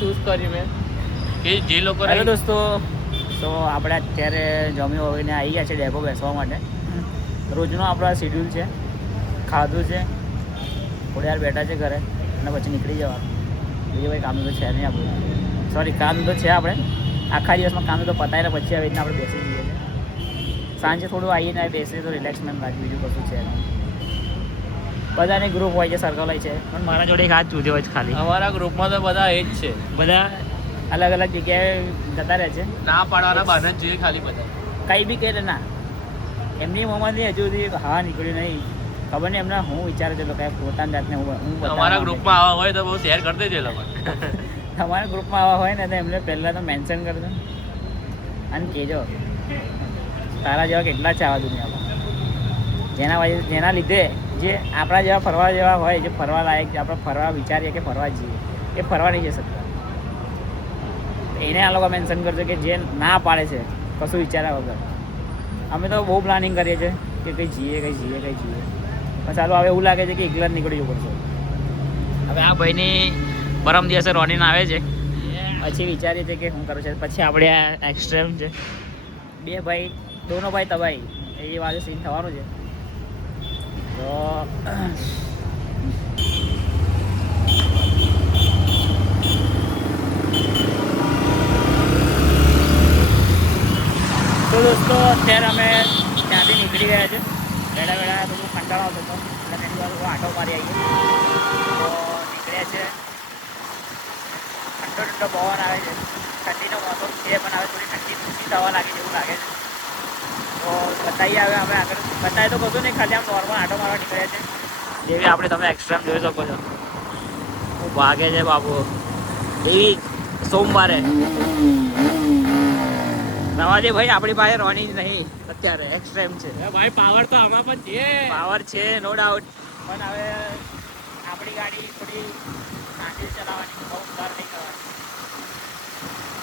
Choose કર્યું મેં કે જે લોકો હેલો દોસ્તો, તો આપણે અત્યારે જમી વળીને આવી ગયા છે ડેપો બેસવા માટે. રોજનો આપણા શેડ્યુલ છે, ખાધું છે, થોડી વાર બેઠા છે ઘરે અને પછી નીકળી જવાનું. બીજું કંઈ કામ તો છે નહીં આપણું. સોરી, કામ તો છે આપણે આખા દિવસમાં કામ તો પતાવીને પછી આવી રીતના આપણે બેસી જઈએ છીએ. સાંજે થોડું આવીને બેસીએ તો રિલેક્સમેન્ટ લાગે, બીજું કશું છે નહીં. બધાની ગ્રુપ હોય છે, સર્કલ હોય છે, પણ મારા જોડે એક હાથ જુદો હોય છે ખાલી. અમારા ગ્રુપમાં તો બધા એ જ છે, બધા અલગ અલગ જગ્યાએ જતા રહે છે. ના પાડવાના બહાના જ જોઈએ ખાલી બધા. કંઈ બી કહે ના, એમની મોંમાંથી હજુ સુધી હા નીકળ્યું નહીં. ખબર નહીં એમને હું વિચારે છે લોકો પોતાની જાતને હું અમારા ગ્રુપમાં આવા હોય તો બહુ શેર કરી દેજો એ લોકો. તમારા ગ્રુપમાં આવા હોય ને તો એમને પહેલાં તો મેન્શન કરજો અને કહેજો તારા જેવા કેટલા છે આવા દુનિયામાં, જેના લીધે જે આપણા જેવા ફરવા જેવા હોય, જે ફરવા લાયક, જે આપણે ફરવા વિચારીએ કે ફરવા જઈએ, એ ફરવા નહીં જઈ શકતા. એને આ લોકો મેન્શન કરજો કે જે ના પાડે છે કશું વિચાર્યા વગર. અમે તો બહુ પ્લાનિંગ કરીએ છીએ કે કંઈ જઈએ પણ ચાલો હવે એવું લાગે છે કે એકલા જ નીકળી જવું પડશે. હવે આ ભાઈની પરમ દિવસે રોનીન આવે છે, પછી વિચારીએ છીએ કે શું કરું છે. પછી આપણે આ એક્સ્ટ્રેમ છે, બે ભાઈ દોનો ભાઈ તબાઈ એ બાજુ સીન થવાનું છે. તો દોસ્તો અત્યારે અમે ત્યાંથી નીકળી ગયા છે. વેળા થોડું કંટાળો આવતો હતો એટલે તેની બાજુ આટો મારી આવીએ તો નીકળ્યા છે. ઠંડો પવન આવે છે, ઠંડીનો મોસમ છે પણ હવે થોડી ઠંડી ઊંચી થવા લાગી જેવું લાગે છે. તો બતાવીએ હવે અમે આગળ બતાવીએ તો કશું નહીં, ખાલી આમ નોર્મલ આટો મારવા નીકળ્યા છે. જેવી આપણે તમે એક્સ્ટ્રામ જોઈ શકો છો, હું ભાગે છે બાબુ. એવી સોમવારે નવાજે ભાઈ આપણી પાસે રોની જ નહીં અત્યારે, એક્સ્ટ્રેમ છે ભાઈ. પાવર તો આમાં પણ છે, પાવર છે નો ડાઉટ, પણ હવે આપણી ગાડી થોડી શાંતિથી ચલાવવાની, બહુ ઉતાર નહીં કરવાની.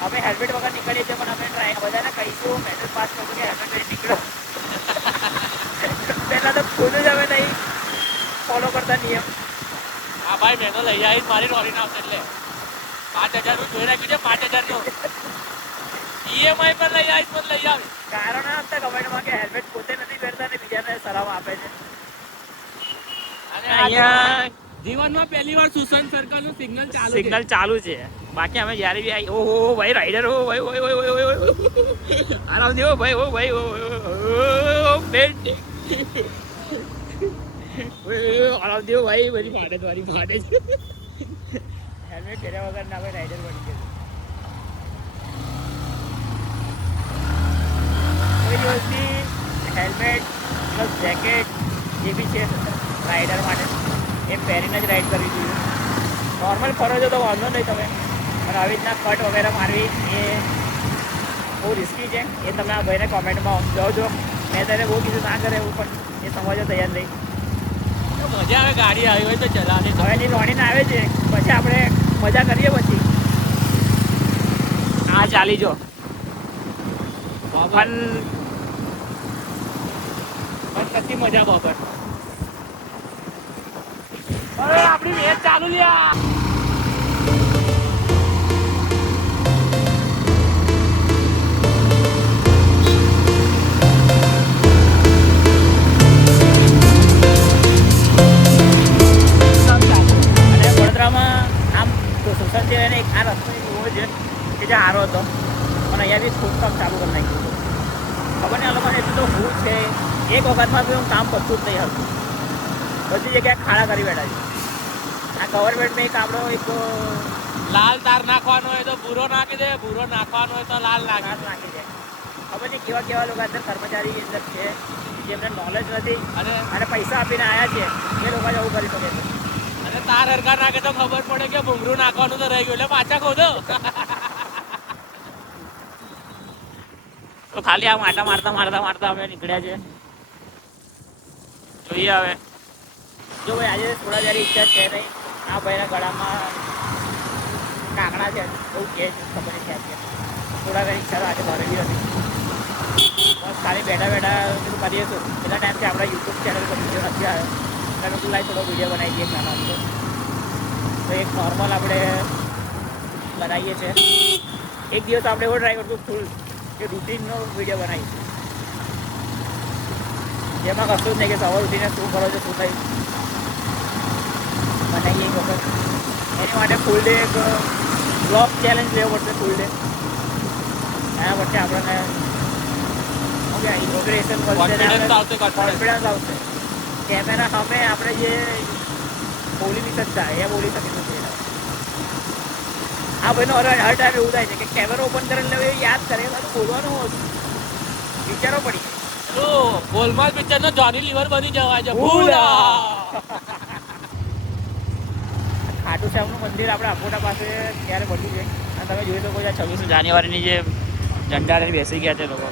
અમે હેલ્મેટ વગર નીકળીએ છીએ પણ અમે બધાને કહીશું મેસેજ પાસ કરશું કે હેલ્મેટ લઈને નીકળો. પહેલાં તો ખુદ જ અમે નહીં ફોલો કરતા નિયમ. હા ભાઈ, મેં તો લઈ આવીશ મારી રોરીને આવશે એટલે 5,000 નું જોઈ નાખ્યું છે. 5,000 નું EMI પર લઈ આવીશ, પણ લઈ આવીશ. કારણ આપતા કમેન્ટમાં કે હેલ્મેટ પોતે નથી પહેરતા ને બીજાને સલાહ આપે છે. અને અહીંયા જીવનમાં પહેલી વાર સુસન સર્કલ નું સિગ્નલ ચાલુ છે. બાકી અમે જ્યારે બી આવી, ઓહો ભાઈ રાઈડર, ઓ ભાઈ આરામ દેવો ભાઈ, ઓ ભાઈ બેટ આરામ દેવો ભાઈ, બધી ફાટે છે. હેલ્મેટ પહેર્યા વગર ના ભાઈ રાઈડર બની ગયો. કોઈ દિવસથી હેલ્મેટ પ્લસ જેકેટ જે બી છે રાઈડર માટે એ પહેરીને જ રાઈડ કરવી જોઈએ. નોર્મલ ફરો છો તો વાંધો નહીં તમે, પણ આવી રીતના કટ વગેરે મારવી એ બહુ રિસ્કી છે. એ તમે આ ભાઈને કોમેન્ટમાં જોજો. મેં તેને બહુ કીધું ના કરે એવું, પણ એ સમજવા તૈયાર નહીં. મજા આવે ગાડી આવી હોય તો ચલાવવાની. હવે જે લોણીને આવે છે પછી આપણે મજા કરીએ. પછી આ ચાલી જો પણ નથી મજા બાબર. હવે આપણી મેચ ચાલુ લ્યા. અને વડોદરામાં આમ તો સુસન છે એને એક આ રસ્તો એવો છે કે જે સારો હતો, પણ અહીંયાથી ખોદકામ ચાલુ કરી નાખ્યું. ખબર નહીં આ લોકોને એટલું તો ભૂલ છે, એક વખતમાં બી હું કામ કરતું જ નહીં હતું. બધી જગ્યાએ ખાડા કરી બેઠા છે. આ ગવર્મેન્ટમાં એક આપણો એક લાલ તાર નાખવાનો હોય તો ભૂરો નાખી દે, ભૂરો નાખવાનો હોય તો લાલ નાખી દે. ખબર નહીં કેવા લોકો અંદર કર્મચારી અંદર છે જેમને નોલેજ નથી અને પૈસા આપીને આવ્યા છે, એ લોકો જ આવું કરી શકે છે. અને તાર હરકાર નાખે તો ખબર પડે કે ભૂંગળું નાખવાનું તો રહી ગયું એટલે પાછા ખોદો. તો ખાલી આ માટા મારતા અમે નીકળ્યા છે. જોઈએ હવે જો ભાઈ આજે થોડા જયારે ઈચ્છા છે નહીં. આ ભાઈના ગળામાં કાંકડા છે, બહુ કે ખબર નહીં ક્યાં છે. થોડા ઘણી ઈચ્છા આજે ભરેલી હતી. બસ ખાલી બેઠા બધું કરીએ છું. એટલા ટાઈમથી આપણા યુટ્યુબ ચેનલ પર વિડીયો નથી આવ્યો એટલે મેં લાઈક થોડો વિડીયો બનાવી દઈએ નાનો હતો. તો એક નોર્મલ આપણે બનાવીએ છીએ. એક દિવસ આપણે એવો ટ્રાય કરશું ફૂલ કે રૂટીનનો વિડીયો બનાવીશું, જેમાં કશું જ નહીં કે સવાર ઉઠીને શું કરો છો શું નહીં બનાવીએ એક વખત. એની માટે ફૂલ ડે એક બ્લોગ ચેલેન્જ લેવો પડશે. ફૂલ ડે એના પછી આપણને ઇન્સ્પિરેશન મળશે, કોન્ફિડન્સ આવશે. કેમેરા સામે આપણે જે બોલી નહીં શકતા એ બોલી શકીશું. આ ભાઈનો હર ટાઈમ એવું થાય છે કે કેમેરો ઓપન કરીને લેવો એ યાદ કરે તો બોલવાનું વિચારો પડી ગોલમાલ પિક્ચર નો જોની લીવર બની જવાય છે. ભૂલા ખાટુ શ્યામનું મંદિર આપણે અકોટા પાસે ત્યારે બન્યું છે. અને તમે જોઈ શકો છો 26 જાન્યુઆરીની જે ઝંડા લઈને બેસી ગયા છે લોકો.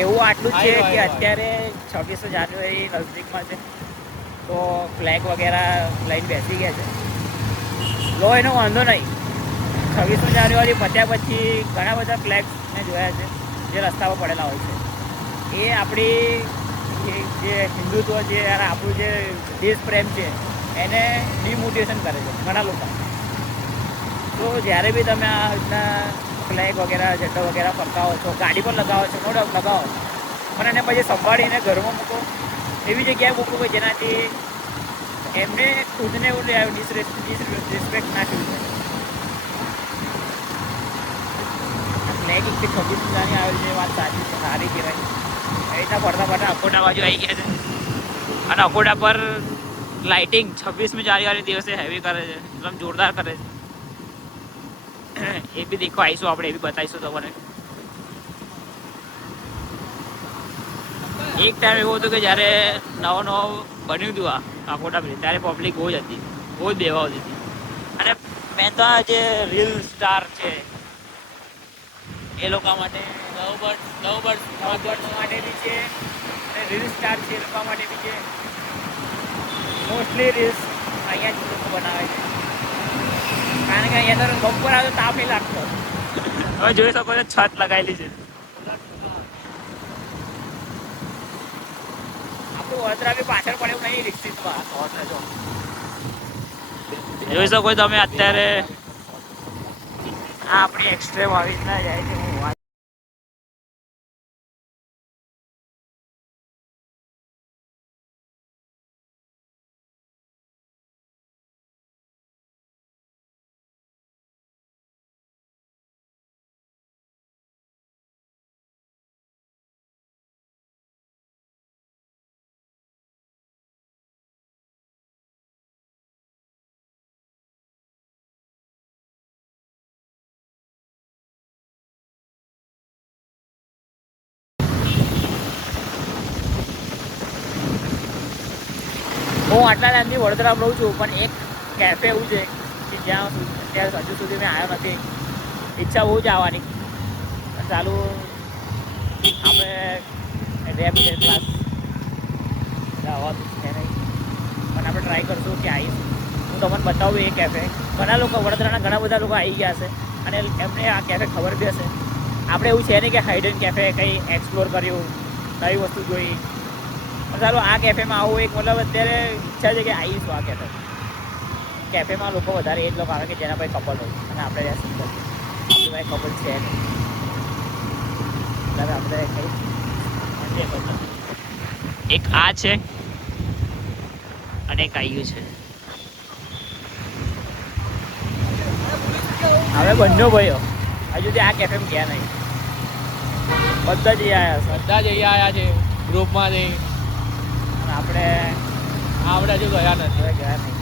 એવું આટલું છે કે અત્યારે 26 જાન્યુઆરી નજદીકમાં છે તો ફ્લેગ વગેરે લઈને બેસી ગયા છે. લો એનો વાંધો નહીં. 26 જાન્યુઆરી પત્યા પછી ઘણા બધા ફ્લેગ્સ મેં જોયા છે જે રસ્તા પર પડેલા હોય છે. એ આપણી જે હિન્દુત્વ છે અને આપણું જે દેશ પ્રેમ છે એને ડિમોટિવેશન કરે છે ઘણા લોકો. તો જ્યારે બી તમે આ રીતના ફ્લેગ વગેરે ઝંડો વગેરે ફરકાવો છો, ગાડી પર લગાવો છો, નો ડાઉટ લગાવો, પણ એને પછી સંભાળીને ઘરમાં મૂકો, એવી જગ્યાએ મૂકો કે જેનાથી એમને ખુદને એવું ડિસરિસ્પેક્ટ ના થયું છે. ફ્લેગ 26 જૂનાની આવી છે, વાત સાચી છે, સારી કહેવાય. એ રીતના ફરતા ફરતા અકોટા બાજુ આવી ગયા છે અને અકોટા પર લાઇટિંગ 26મી જાન્યુઆરી દિવસે હેવી કરે છે, એકદમ જોરદાર કરે છે. એ બી દેખો આવીશું આપણે, એ બી બતાવીશું તમને. એક ટાઈમ એવો હતો કે જ્યારે નવો બન્યું હતું આ અકોટા બ્રિજ, ત્યારે પબ્લિક બહુ જ હતી, બહુ જ બેવા હતી. અને મેં તો આ જે રીલ સ્ટાર છે એ લોકો માટે લવબર્ડ માટે બી છે અને રીલ સ્ટાર છે એ લોકો માટે બી છે. મોસ્ટલી રીલ્સ અહીંયા જ લોકો બનાવે છે કારણ કે અહીંયા તો બપોર આવે તો તાપ નહીં લાગતો. હવે જોઈ શકો છો છત લગાવેલી છે. આપણું વડોદરા બી પાછળ પડે એવું નહીં વિકસિતમાં. જોઈ શકો તમે અત્યારે આ આપણી એક્સ્ટ્રીમ આવી રીતના જાય છે. હું આટલા ટાઈમથી વડોદરામાં રહું છું, પણ એક કેફે એવું છે કે જ્યાં અત્યારે હજુ સુધી મેં આવ્યો નથી. ઈચ્છા બહુ જ આવવાની. ચાલુ આપણે રેપ મિડલ ક્લાસ આવવાનું છે નહીં, પણ આપણે ટ્રાય કરશું કે આવીશું. હું તમને બતાવું એ કેફે. ઘણા લોકો વડોદરાના ઘણા બધા લોકો આવી ગયા હશે અને એમને આ કેફે ખબર બી હશે. આપણે એવું છે નહીં કે હાઇડન કેફે કંઈ એક્સપ્લોર કર્યું, નવી વસ્તુ જોઈ. ચાલો આ કેફેમાં આવું એક મતલબ અત્યારે ઈચ્છા છે કે આવીશું આ કેફેમાં. લોકો વધારે એ જ લોકો આવે કે જેના ભાઈ કપલ હોય અને આપણે ત્યાં સિંગલ આપણી ભાઈ કપલ છે નહીં, એટલે આપણે કંઈ એક આ છે અને એક આવ્યું છે. હવે બંને ભાઈઓ હજુ સુધી આ કેફેમાં ગયા નહીં. બધા જ આવ્યા છે ગ્રુપમાંથી. આપણે હજુ ગયા નથી.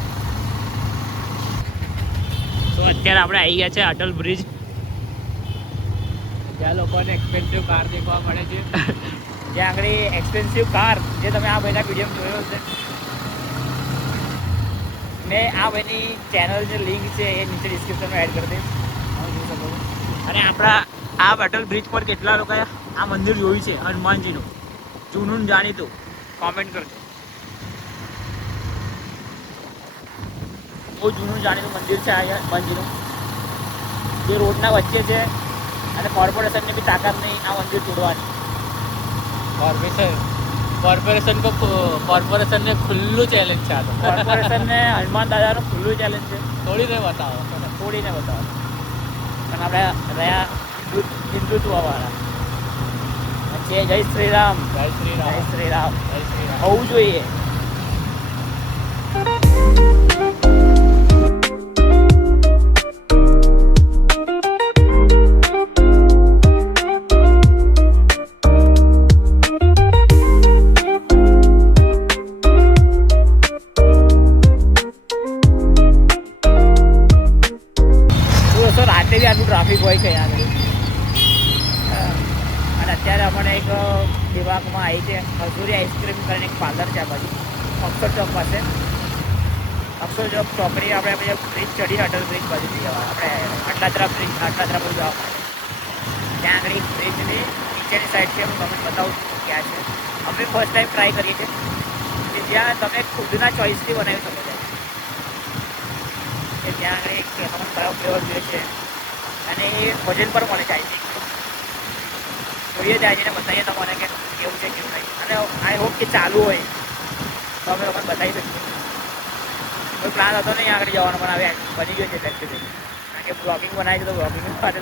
તો અત્યારે આપણે આવી ગયા છે અટલ બ્રિજ, જ્યાં લોકોને એક્સપેન્સિવ કાર દેખવા મળે છે. જ્યાં આગળ એક્સપેન્સિવ કાર જે તમે આ ભાઈના વિડીયો જોયો છે, મેં આ ભાઈની ચેનલ જે લિંક છે એ નીચે ડિસ્ક્રિપ્શનમાં એડ કરી દઈશ. અને આપણા આ અટલ બ્રિજ પર કેટલા લોકોએ આ મંદિર જોયું છે હનુમાનજીનું જૂનું જાણીતું, કોમેન્ટ કરજો. બહુ જૂનું જાણીતું મંદિર છે અહીંયા મંદિરનું, જે રોડના વચ્ચે છે અને કોર્પોરેશનની બી તાકાત નહીં આ મંદિર તોડવાની. કોર્પોરેશન ને ખુલ્લું ચેલેન્જ છે આ તો. કોર્પોરેશનને હનુમાન દાદાનું ખુલ્લું ચેલેન્જ છે, તોડીને બતાવો. તોડીને બતાવો. પણ આપણે રહ્યા હિન્દુત્વવાળા છે. જય શ્રી રામ, જય શ્રી જય રામ, શ્રી રામ જય શ્રી રામ. હોવું જોઈએ. રાતે બી આટલું ટ્રાફિક હોય છે અહીંયા આગળ. અને અત્યારે અમને એક દિમાગમાં આવી છે હસુરી આઈસ્ક્રીમ કરીને એક પાર્લર છે આ બાજુ અક્ષર ચોક પાસે. અક્ષર ચોક ચોકડી આપણે પછી બ્રિજ ચડી અટલ બ્રિજ બાજુથી જવા આપણે અટલાદરા બ્રિજ અટલાદરા બાજુ જવા પડે. ત્યાં આગળ બ્રિજની નીચેની સાઈડ છે, હું તમને બતાવું છું ક્યાં છે. અમે ફર્સ્ટ ટાઈમ ટ્રાય કરીએ છીએ કે જ્યાં તમે ખુદના ચોઈસથી બનાવી શકો છો. કે ત્યાં આગળ એક તમને કયો ફ્લેવર જોઈએ છે અને એ વજન પર મળે જાય છે. જોઈએ જાય છે ને બતાવીએ તમને કે કેવું છે કેવું નહીં. અને આઈ હોપ કે ચાલુ હોય તો અમે લોકોને બતાવી શકીએ. કોઈ પ્લાન હતો નહીં આગળ જવાનો, પણ હવે બની ગયો છે ફેક્ટરી. કારણ કે બ્લોગિંગ બનાવી છે તો બ્લોગિંગ માટે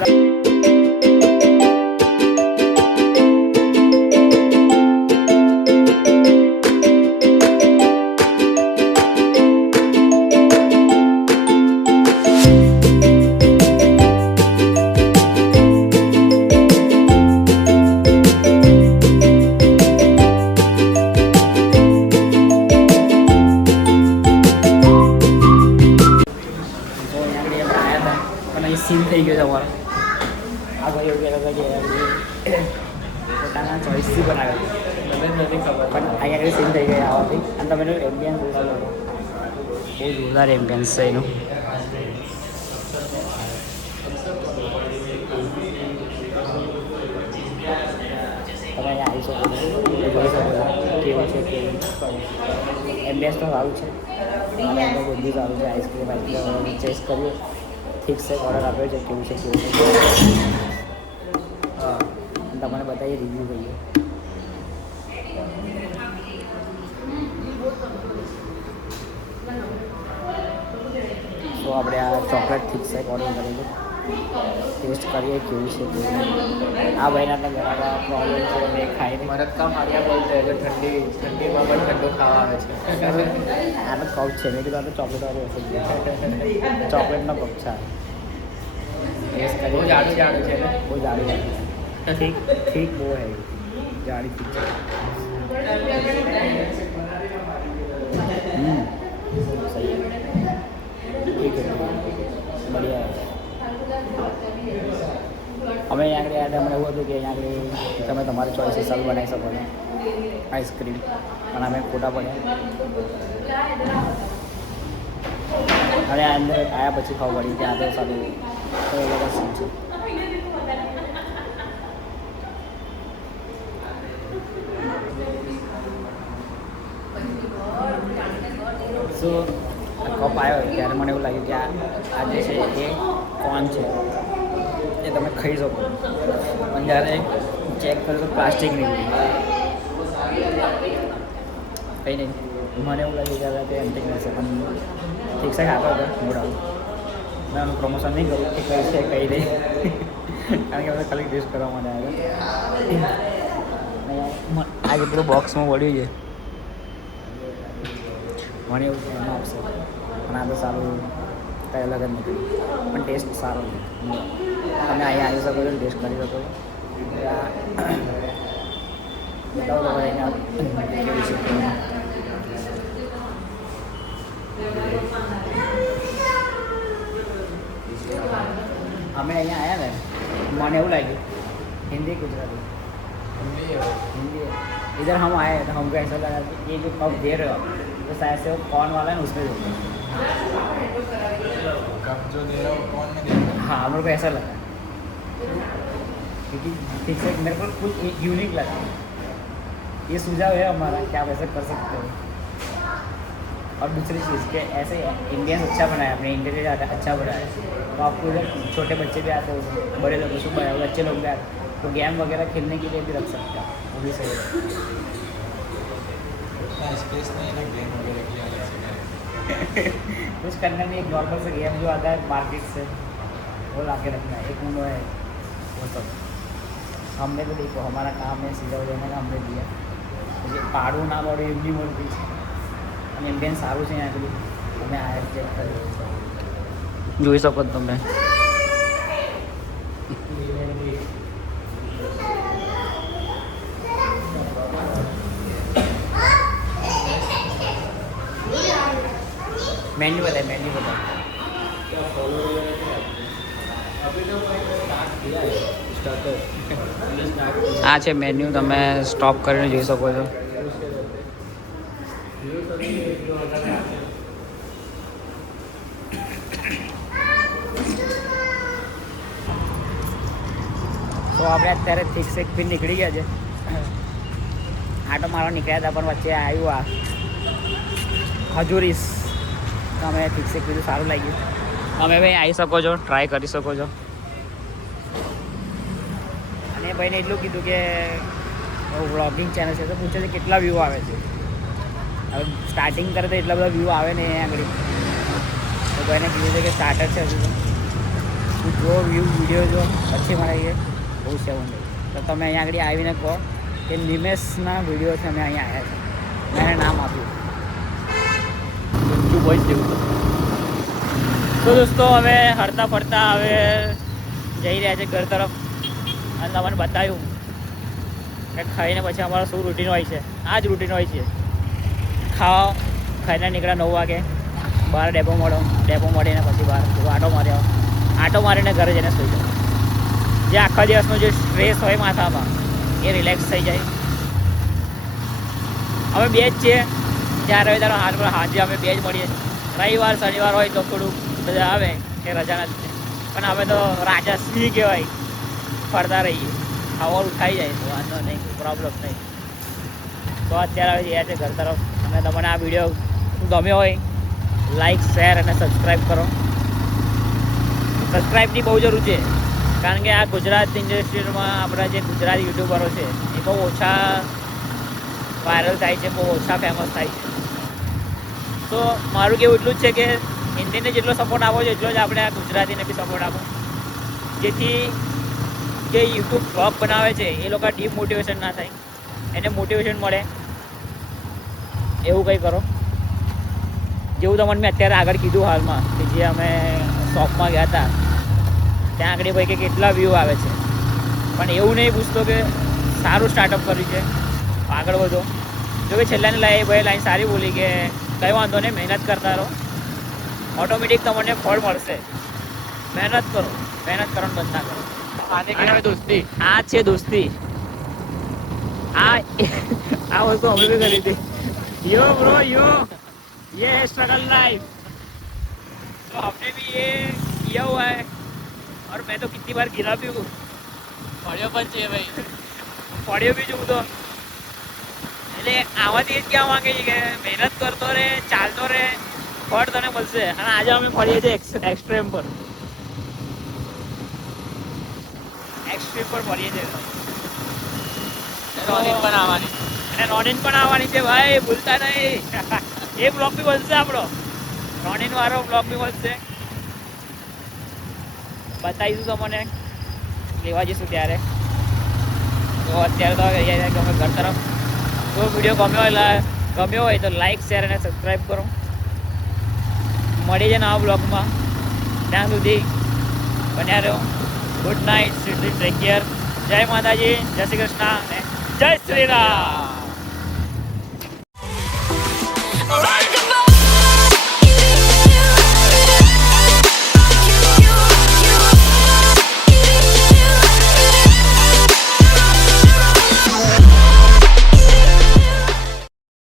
સીન થઈ ગયો તમારો. આ ભાઈ એવું કહેતા હતા કે પોતાના ચોઈસથી બનાવ્યો મને નથી ખબર, પણ અહીંયા આગળ સીન થઈ ગયા આવવાથી. અને તમે એમ્બિયન્સ બહુ જોરદાર એમ્બિયન્સ છે એનું. તમે અહીંયા આવી શકો છો, જોઈ શકો છો કેવું છે કેવું. એમ્બિયન્સ તો સારું છે અને એમ તો બધું સારું છે. આઈસ્ક્રીમ ચેસ કરીએ ઠીક છે. ઓર્ડર આપ્યો છે કેવું છે કેવું છે તમને બતાવીએ, રિવ્યૂ કહીએ. તો આપણે આ ચોકલેટ ઠીક છે ઓર્ડર કરેલું, ટેસ્ટ કરીએ કેવું છે કેવું નહીં. આ ભાઈના તો ઘણા પ્રોબ્લેમ છે, મેં ખાઈને મરદ કામ આવ્યા બોલતો એટલે ઠંડીમાં પણ ઠંડો ખાવા આવે છે. આ તો કપ છે. મેં કીધું આ તો ચોકલેટ વાળું હશે, ચોકલેટનો કપ છે. ટેસ્ટ કરીએ. બહુ જાડું જાડું છે ને, બહુ જાડી જાડી ઠીક ઠીક બહુ હે જાડી ઠીક છે. સહી है, ठीक है, बढ़िया है. અમે અહીંયા આગળ યાદ અમને એવું હતું કે અહીંયા આગળ તમે તમારી ચોઈસ હિસાબ બનાવી શકો છો આઈસ્ક્રીમ, પણ અમે ખોટા પડ્યા. અને અંદર આવ્યા પછી ખબર પડી કે આ તો સારું કયો બધા સીન છે. સો કપ આવ્યો ત્યારે મને એવું લાગ્યું કે આ જે છે એ કોન છે, એ તમે ખાઈ શકો. પણ જ્યારે ચેક કરો તો પ્લાસ્ટિક નીકળી. કંઈ નહીં, મને એવું લાગ્યું કે તે એમ ઠીક રહેશે, પણ ઠીક છે ખાતો હતો મોડા. મેં એનું પ્રમોશન નહીં કર્યું કે કઈ છે કઈ નહીં, કારણ કે બધા ખાલી ટેસ્ટ કરવા માટે આવ્યા. આ જેટલું બોક્સમાં વળ્યું છે મને એવું કે એમાં આપશે, પણ આ તો સારું કંઈ અલગ જ નથી, પણ ટેસ્ટ સારો છે. તમે અહીંયા આવી શકો છો, ટેસ્ટ કરી શકો છો. બતાવો તો અહીંયા કેવું છે. અમે અહીંયા આવ્યા ને મને એવું લાગ્યું हिंदी गुजराती हिंदी है. इधर हम आए तो हमको ऐसा लगा कि ये जो कप दे रहे हो तो शायद से वो कौन वाला है ना उसमें देते हैं. कप जो दे रहा हो कौन में दे रहा है? हाँ मेरे को ऐसा लगा, क्योंकि ठीक से मेरे को कुछ यूनिक लगा. ये सुझाव है हमारा कि आप ऐसा कर सकते हो. और दूसरी चीज़ कि ऐसे इंडियंस अच्छा बनाया, अपने इंटीरियर अच्छा बनाया, तो आपको इधर छोटे बच्चे भी आते हो, बड़े लोग उसको बनाए, बच्चे लोग भी आते, तो गेम वगैरह खेलने के लिए भी रख सकते हैं, वो भी सही है। इतना स्पेस नहीं है ना गेम वगैरह की अलग से करें। कुछ करना नहीं, एक नॉर्मल सा गेम जो आता है मार्केट से वो ला के रखना है, एक उनो है वो सब। हमने तो देखो हमारा काम है सीधा हो जाने का, हमने दिया પછી પાડવું ના પાડવું એમની મરજી છે, અને એમ બેન સારું છે અહીંયા પેલું તમે આ ચેક કરી જોઈ શકો છો તમે. મેન્યુ બતાય, મેન્યુ બતાય. આ છે મેન્યુ, તમે સ્ટોપ કરીને જોઈ શકો છો. તો આપણે અત્યારે થિક સેક બી નીકળી ગયા છે, આટો મારવા નીકળ્યા હતા પણ વચ્ચે આવ્યું આ ખજૂરીસ, તો અમે થિક સેક બીજું સારું લાગ્યું. તમે ભાઈ આવી શકો છો, ટ્રાય કરી શકો છો. અને ભાઈને એટલું કીધું કે વ્લોગિંગ ચેનલ છે, તો પૂછે છે કેટલા વ્યૂ આવે છે. હવે સ્ટાર્ટિંગ કરે તો એટલા બધા વ્યૂ આવે ને અહીંયા આગળ, તો ભાઈને કીધું છે કે સ્ટાર્ટર છે હજુ, તો જો વ્યૂ વિડીયો જો પછી મને એ બહુ સેવન નહીં. તો તમે અહીંયા આગળ આવીને કહો કે નિમેશના વિડીયો છે, અમે અહીંયા આવ્યા છે, મેં એને નામ આપ્યું ગુજ્જુ બોયસ જેવું. તો દોસ્તો હવે હરતા ફરતા હવે જઈ રહ્યા છે ઘર તરફ, અને તમને બતાવ્યું કે ખાઈને પછી અમારું શું રૂટીન હોય છે. આ જ રૂટીન હોય છે, ખાઈને નીકળ્યા 9 વાગે, બહાર ડેપો મળીને પછી બહાર આટો મારીને ઘરે જઈને સૂઈ જાઓ. જે આખા દિવસનો જે સ્ટ્રેસ હોય માથામાં એ રિલેક્સ થઈ જાય. અમે બે જ છીએ, જ્યારે હોય ત્યારે હાજે અમે બે જ મળીએ. રવિવાર શનિવાર હોય તો થોડું બધા આવે કે રજા નથી, પણ અમે તો રાજા સિંહ કહેવાય, ફરતા રહીએ. ખાવા ઉઠાઈ જાય તો વાંધો નહીં, પ્રોબ્લેમ નહીં. તો અત્યારે ગયા છે ઘર તરફ. અને તમને આ વિડીયો ગમ્યો હોય લાઈક, શેર અને સબસ્ક્રાઈબ કરો. સબસ્ક્રાઈબની બહુ જરૂર છે, કારણ કે આ ગુજરાત ઇન્ડસ્ટ્રીમાં આપણા જે ગુજરાતી યુટ્યુબરો છે એ બહુ ઓછા વાયરલ થાય છે, બહુ ઓછા ફેમસ થાય છે. તો મારું કેવું એટલું જ છે કે હિન્દીને જેટલો સપોર્ટ આપો છો એટલો જ આપણે આ ગુજરાતીને બી સપોર્ટ આપો, જેથી જે યુટ્યુબ બ્લોગ બનાવે છે એ લોકો ડિમોટિવેશન ના થાય, એને મોટિવેશન મળે એવું કંઈ કરો. જેવું તમને મેં અત્યારે આગળ કીધું હાલમાં કે જે અમે શોપમાં ગયા હતા ત્યાં આગળ ભાઈ કે કેટલા વ્યૂ આવે છે, પણ એવું નહીં પૂછતો કે સારું સ્ટાર્ટઅપ કર્યું છે, આગળ વધો. જો કે છેલ્લાને ભાઈ લાઈન સારી બોલી કે કંઈ વાંધો નહીં, મહેનત કરતા રહો, ઓટોમેટિક તમને ફળ મળશે. મહેનત કરો, મહેનત કરવાનું બંધ ના કરો. આને કહેવાય દોસ્તી. આ છે દોસ્તી. આ વસ્તુ અમે भी કરી थी. यो ब्रो यो, ये है स्ट्रगल लाइफ. तो हमने भी ये किया हुआ है, और मैं तो कितनी बार गिरा भी हूँ, પડ્યો પણ છે ભાઈ, પડ્યો બી છું તો. એટલે આવાથી જ કહેવા માંગે છે કે મહેનત કરતો રહે, ચાલતો રહે, ફળ તને મળશે. અને આજે અમે ફરીએ છીએ એક્સ્ટ્રીમ પર ફરીએ છીએ. રોનિત પણ આવવાની. અને રોનિન પણ આવવાની છે ભાઈ, ભૂલતા નહીં. એ બ્લોગ બી બનશે આપણો, રોનિન વાળો બ્લોગ બી બનશે, બતાવીશું તમને લેવા જઈશું ત્યારે. તો અત્યારે તો ગયા કે અમે ઘર તરફ. જો વિડીયો ગમ્યો હોય તો લાઈક, શેર અને સબસ્ક્રાઈબ કરો. મળી જાય નવા બ્લોગમાં, ત્યાં સુધી બન્યા રહો. Good night, take care. જય માતાજી, જય શ્રી કૃષ્ણ અને જય શ્રી રામ.